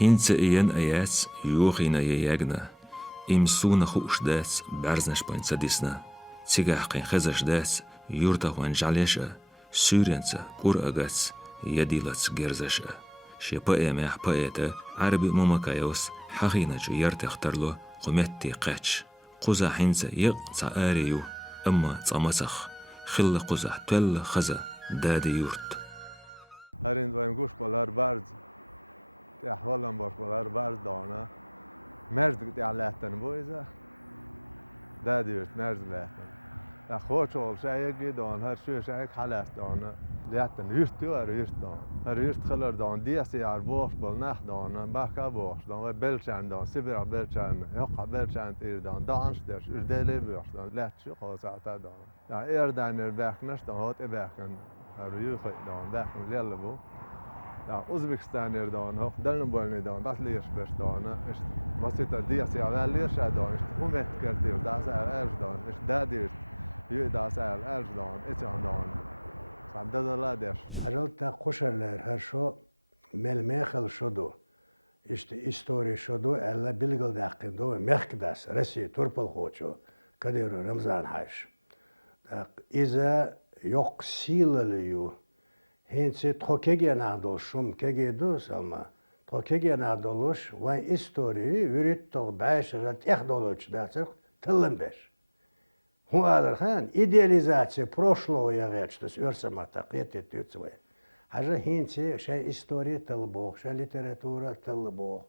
Hinze ien ayats yughina yagna. Imsuna khush das barznash pain sadisna. Tsigah qin khazash das yurta wan jalesha. Syriansa kur agats yadilats gerzasha. Shepa emeh paeta Arabi mumakayos حخينا جو يرتخترلو قمتي قاتش قزا حنسا يقصا آريو أما تصمسخ خل قزا تل خزا دادي يورت هرين بایم گوش بالار برد تی احوالم باش بالار برد دانه مرد تی علتن بویزه دادي يورت مرد لهتن یا خوش ول شيء دان هر شيء حلت دانه لهتن يورت يور يورت دان هر يورت خلر دان ديسي عر باش بال نخ دانه بخا باش دان بلچن دان سبرا بلچن يقع بلچن تير دانش درش دل باش دان لهت شو قاسعت دان یا دانر بخنش دان هات بخن هر يور خد دان بخن يلا بو Ja, Uzbekistan dan, ook Delnenbolen dan, dat leers best dan. Is wat zit dat die wel leers dan, is hoe met kertief, dat is erg dan, is dat is, je dat is erg dan, is aan dan. Van dat la des. Ajal ta koşarlar her şu melmehel şodu. İşte histori şodu, elle bilgil dakkın mehkdas, resi turpal hoço, kadir Ramazan haş. İza yok silaliyu. Hinsi tokege nadolşum kege dus ama tokege nadoluş ve istoriyi yürüttük başırat ehdoluç dasık tılınbeş. Hu alırhan idealizatsiya proşloya geçtis örsamata qetet tütsvay. Haja hinsi şey istoriya tılboq, şey literatura tılboq.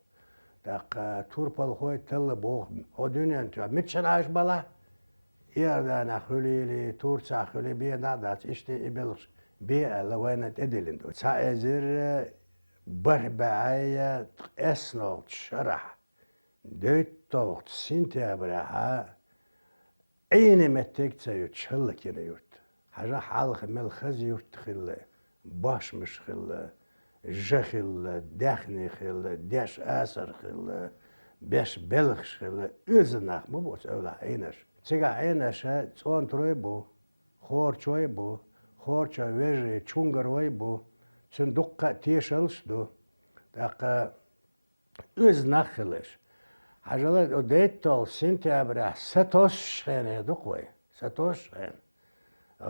Daqa turpal hoy tılboq. O dünyan tü mitçen aş bala. Yerdana xülili, turça xüli bir nadat işte ibelş. بيئة لوينة إدلندو تعزر بربعية أسنوت شرح دوت طوت سنتابرها أين متك تسيوت شلك ينيوت حاجة حالخ ملخز يوت خلة باش مش خلة جخلة دخني خلة داش آسر خلة باش بلخش خلة أزناخ مبوت أولا عينش تيجا عينش تون ترويبو خور ترويبو خورچا ویژه چونگروی بو چون دقت تیشلش دو دقا از نخلش حاجلات ودیتال سنتابره ستوش خنه دقوی ستوش خن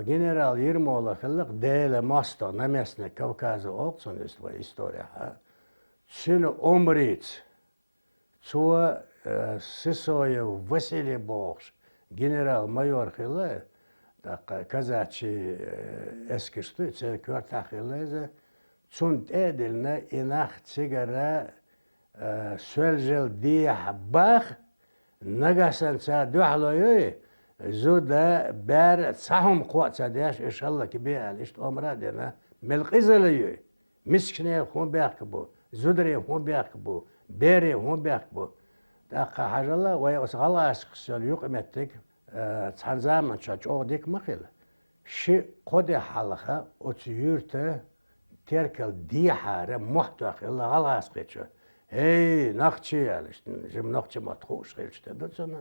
جنرال یرمولا خلق دیل ماستا نمیسنه کاوکاز آلتسون است و استوریا ها چون عمریت چو سیسوی وسیلی باش جنرال مایور خلق Kazakçı eskişti, çekiyor takılıydı. Çunt ediline inak sigara sölcel diye bak, nagasan sa duhloyu, zuda ber sahum kuatsa diyaş inşallah ki bir işte omra dene melqizeliyor. Miskine hon bak bu, zudri hon bak bu, beri hon bak bu. Dakika hacalla ve osgala askısıl yok emettik. Tanzaman çoğu dik mıkıl. Şi kodi halka otu yürte terkel diyahare muhtakil galas geçiyor. Hey nakçı yal işte jim nakçı matxuş işte doçana.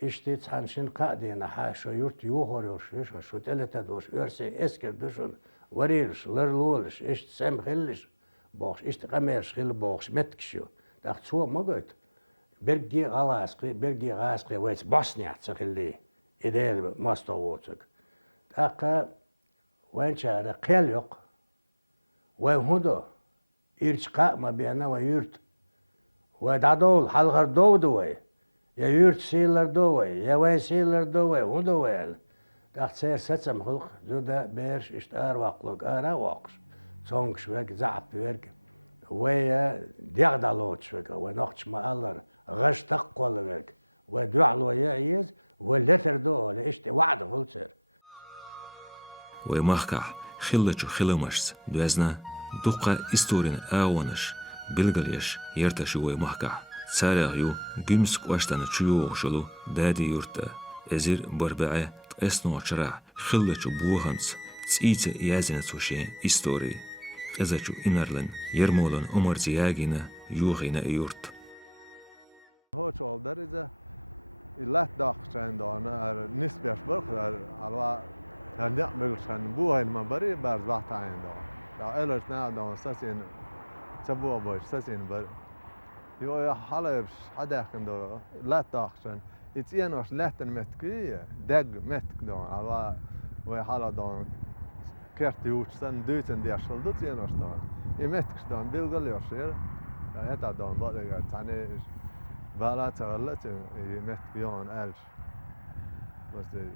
İşte tanşin kadina ha şu yurt yuhor şu telete doş örse esker düşün variliş lerluliş işte semhilliş boş işte kamer şil boş metkişiyor. Da çoğu magot. Bergi galasqi ve Bosniya çekildi. İdeal mastovoçuk. Daqa vençare qel yok. Ve hudo irçqa ma bena ve yurt. Ve dadol halgar doğdu ve. Ya yurt şeyler doğu ya ve şeyler doğu hudo ve. Daqser satsam xulq zuda ber işte arvaqlıq ara vaqs. Songs ve zap verk. Ve diğdaloç ve naqçma allar. غشتق ولا ذلك ودعل ويعيز واللتر دول إيش وعد غلصر ومحكع خلتشو خلمشس دوزنا دقة استورين آونش بلغليش يرتشو ومحكع سارغيو جمسك واشتان تشيو شلو دادي يورتا ازير بربعه اسنو شرع خلتشو بوهنس تسيت يازن توشي استوري ازچو انرلن يرمولن عمر زياغينا يوغينا يورت هوچ ol derece illat dağçan dana nisbet var alva yani melşan bu hayman bari bar zaten da. Ya elers ne da sasin sabu boş sasin bar Jo, ja halvs hadakan då lättaaksen. Itse enos lähten metkyä, deg metk då, alla voi hala då kerti uutsen dyten diasol dut enos då. I metks då bilgal josir. Ja heta då bodega tani vala tagallat i metk jon els. Was de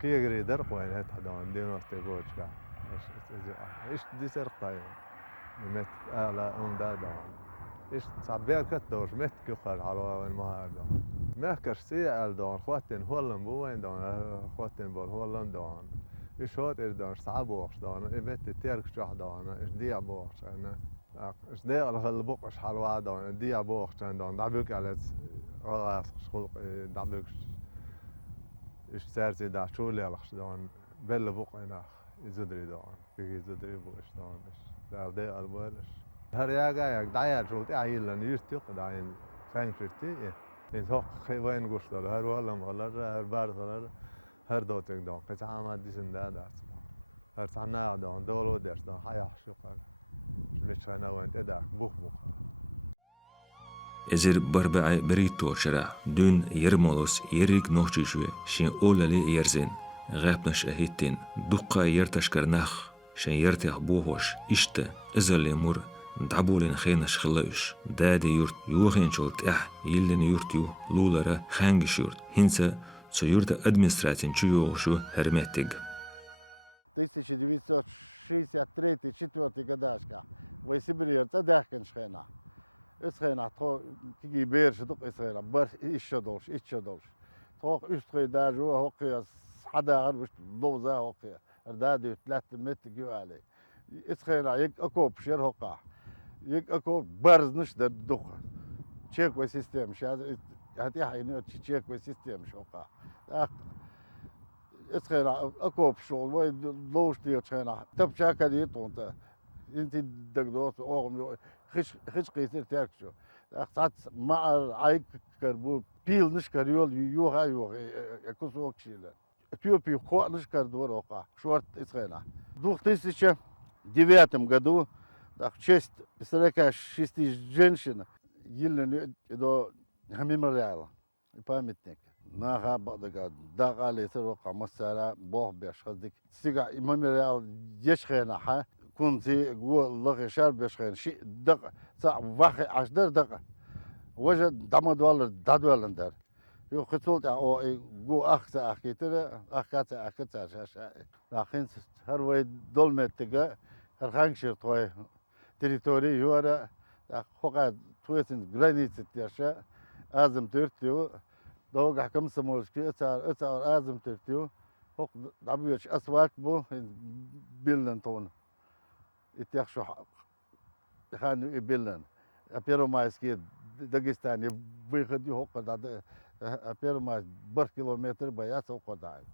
kiegri der qoin heta då dinos te gochka. Is disertay. Met ala onda då. Is sabber kattor met kukhar ala ma då. Mehkers se då khoten Holland boen då khoten bol Holland då. Is hot då sabors då. Vet terk sjah då. Is dia bors ana. Is de al halbuq is halwa då. Dia bors då. Dabuk alet ras khulq dabuk. Is serti da shuli al då. Bella buqina izudri då. Bigi izudri bosh då. Där det allvarligt. Här jag där tror jag gillar just det där en fängsleti. En hock vem gostar här wallan här barðar här då tycker då. Kaç ama dizin där. Här sana då dolu ders då haya şuqar. Mishana وانت ده بوخ Ezir barba'i بريتو شرع دون يرمولوس يريك نوشي شوي شين أولالي يرزين غابنش أهيتين دقا يرتشكرناخ شين يرتيح بوهوش إشتا إزالي مور دعبولين خينش خلاوش دادي يورت يوغين شولت يلين يورتيو لولارا خانجش يورت هنسا سو يورت أدمنستراتين чуёшо hermetig. 1963-4 годашка. В Сибири дехкен шхена. Исхена то киги берш дук исхена бар ишо долш. То үстрей дажу хокя حدا عربش دوزا هوقيا اردادي 3 متر جو علي اسخينا يك اكو بشير هوقا يك اكو برز نش در دوخ تشيك وي سيستم شاد هاتي حينو تشيك وي سيستم شوقا اسخينا اكو بشول وي دوش دي تشينا تب شاكا دي طونتا انت دغدوت اوغم خش قيسر تاكشو ساعات مع عيك كربو بيل نش كريول يوها اكو سوق شيله Этиопию хватнешь каждого рока. Шорт Исраиля. В 2009 году в честь 46 женщин еле до мемориала и памятник. Нага бадага дагали рока масара бог бешхадик. Сега мемориал ешхена ха كنتي قول لغي شار بشخين شيء دق ساعة واحد 10 دقيقة وجد دمد ولا دادولا دار يو خطولت او جو اخت اخيتر اخات اخت شاشه لكن هر وي دولمتگه هر خانشر توي تريتوري يورا خوقا تويتن جرانيت تياشا ازم ترتيو دوغ حكم سمولشكي اتار ازم ترتيو خوق دبيش اسواق بو بيلن تون اتيخشو خان بيلن ابيرو مايسكي داغستاني выходи خوق دا Первый бар километр боятся уходить.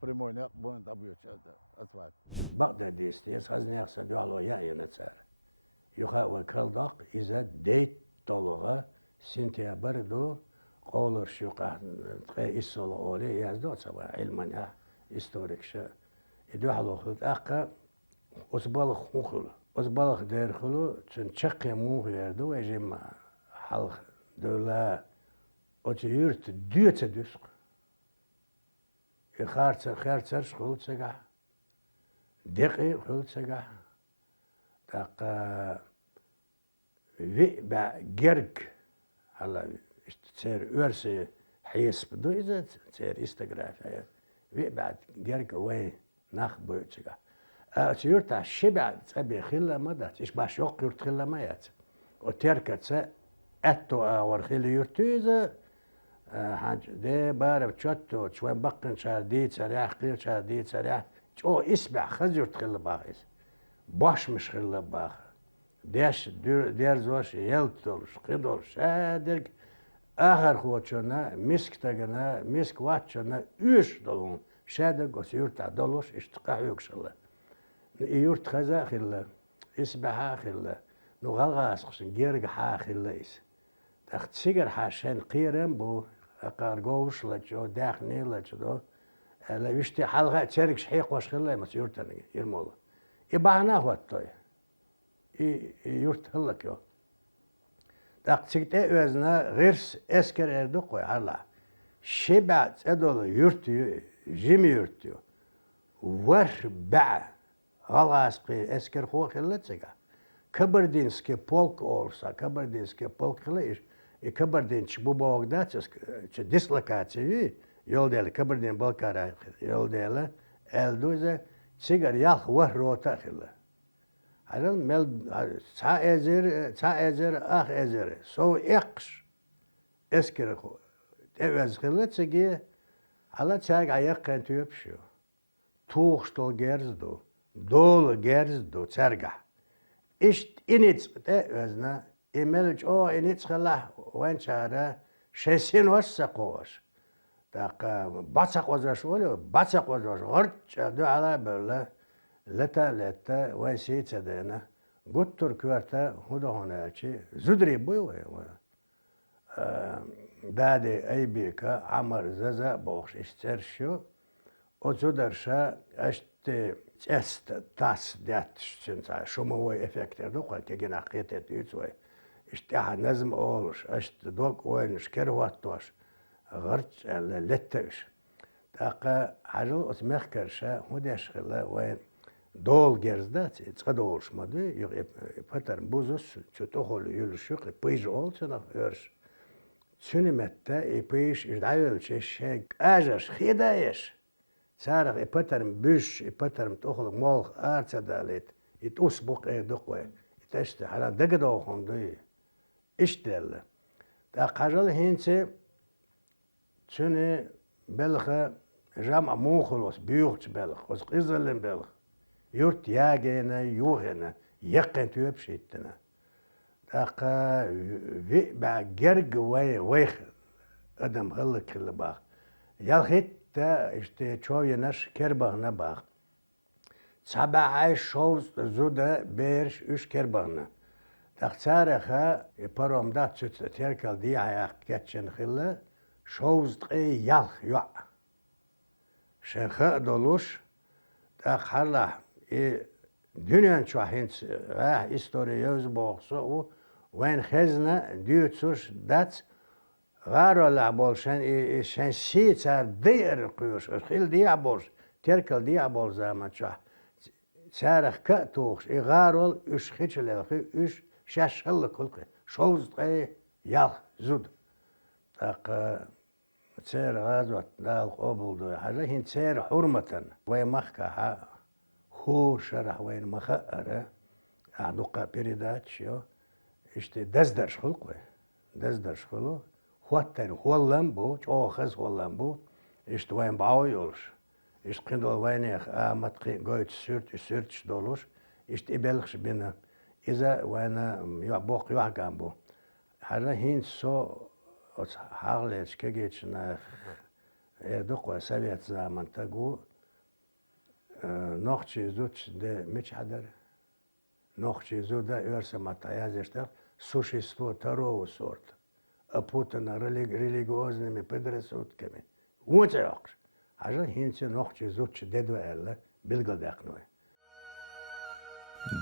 Прямой не будет объезжать асфальт. بغداد يستيس خزني أخسر دعلو يا نتصار. يخا وكالدق إذا ديت طلوغا سنتيا بردو قولر شوقا تقي إسولو أولي يزدو سوا علمانيا إستوريك شا يدعلو خلط أقا أصبالخ مخلو أصبالخ دير خلو تنشقي موخ يردو يجمع حلق دولا Oče jurt duetse dusk. Khartser schultsega. Deki schultsega. Tak vi ba gerg alla tser urse حيس بدو إذا تسير إستغراف vi ba gerg way nach boytsega. Jurt الشبع تبي خلا مدة إيش باش يقير خلا ما يات. وتركت أتو أور خلا يرتوزه حاج ده بارب شتو شوي بقن شاديد سريع قير شاديد سريع او اسبع خزر تخل باخيس باش مش خل باخ داش دير زوش يلتولش قدرش شادرك آخر خوتشنا مسك تاجنا مسك واتشنا يش دلون شادرك وسيرت عدلوش اشتقاع يكشله يورت خزا خلا اسبع خلا نغلغاس خشن جيرج حا خلايس تاخت سيجر حاشن قيرم بو قارجوش لجو داخني لجو لا يشتي حلقة تشارك شحيق واش خلا ما سيورتني يرمولا يبعنا وقتوي يورت هلك يو Takçıkta özüne gırs esker erdi koy hala. Şebat edolu yurtuyor, jimi yurtuyor. Var ba galaskı esker hoğilletçega. Kabardinski polk olsa, Kabardinski polk kılır. Kabardinç bu boğda çı dislokasiyi yol değil, Kabardin Balkara yol değil. Elduze çıgar yah var rota kılı. Haran mel sa ezer ah ezer. So ekş esker evez kılletçegi hala çag ayak kentiyop şu. Tuğstol gerzdu, dolu gerzdu çerga. İşte init de özne, emelç o init kala vençara şesin varsa kovaş. Tak batsak ozaş oluyor, batsak ozaş. Hırç adı ala böyle leta ve şeyse dene. Guttur küverte huda honelçi züdri bu ya. Dade aybika amar zaza boğuş ister şu. O züderşa işte est tas det şimdi şumovoy efektler de koy ki gene akit ediyoruz ve işte ha nazım olur işte dok oynuş kervattoş gırç letteş taqa hajı osmeh kerşa hudeşgıla ve dol gerzda çıkadı oluşmadı yok patar buzus çötohol yürüşük peyj olsun örş sünimette peyj idayölçe şey ajaş hidayeş Sarık ipatarım büş, ipatarım toxuluk mol arçadalit, it usbuk dokwe, it işte hala degde okundu, işderli. Da qajalı hinçe, çünü belge jama muğulos, büyükçü belge, os qizalın belge, yurt yagene, yuhene, yakın tüyep şeytine. Da qa ba gerg vay adam hıllı kıllı bak. Yalhit da işte çoğunaş kerbağına bak. Sabah ay şov zuda beriş üç kerbağına. Takçarıha paromda tütsü terkel diye ayak geçen hılı şovzdı yal yok. Şenha doluş da hala dünyanın çoğunç istoriyoz boğsu o wen hezna düğütsuş dat Garola bolşan şen şiçar diğer kuyuş, xil diye bolş, terkel diye bol zaman çah. Sarık ka tuğş, garol üç hiçler, üç şaşıllı kulki, şovz yal zud. Tak çer gazot dal obuldu, haja hin çer hurmatan, ve mahka ha hu şerah ve mahka ara, aduqa peridaçyo, işte dezder şulk ve dezder şulu. Huatten Holland bu, çoğu kız Holland bu. İşte vayn bağıyoruz. İşte kındol vaynek amatki goyt sürt dolur. İşte ibelx bina. İza vayna ya bok yuhagan bu. Hala hin so harleçke geçine erduk ve Sovyet zamanda gu nohçi zut de miç hadar. Nohçi zuda örse mataya zешter существо второго сорта. Опутана религиозными предрассудками. Вот так. А же хинче нохче зутче деду элла билгадакной.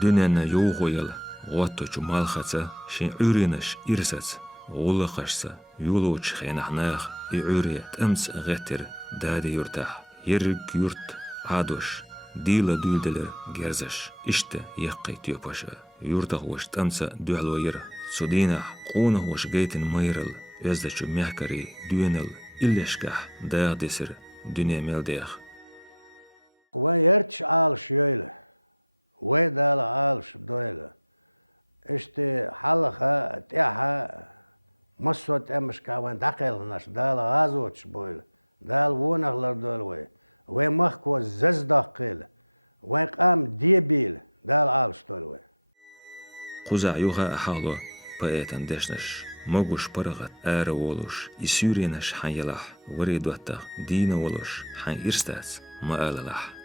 Dünene yoğuyal, gotto çumalxaça, şen üreniş irsaç, gulaqaşsa, yuluç xenahnaq, üriyet ems getir, dadi yurtah, yerig yurt, adoş, dila düldeler gerzaş, işte yaqqay tüyopaşa, yurtah hoş tamsa dühloyir, Sudina quna hoş gaytin mayral, özde şu mehkari düenel, illeşkah, dağ desir, dünya meldeyah. Ve yerç al şöyle. Ve dal al şöyle. İşte halka teha masot emiş kavan dakılnaş dal azoç böyle. Dal vunaklar dol ve mahko zazdakıl. Ve qam diyebil dal al şöyle. Quza yuha ahalo, paetan deşneş, moguş paragat ara oluş, isüreneş hanyalah, variduatta, dina oluş, han irstas, maalalah.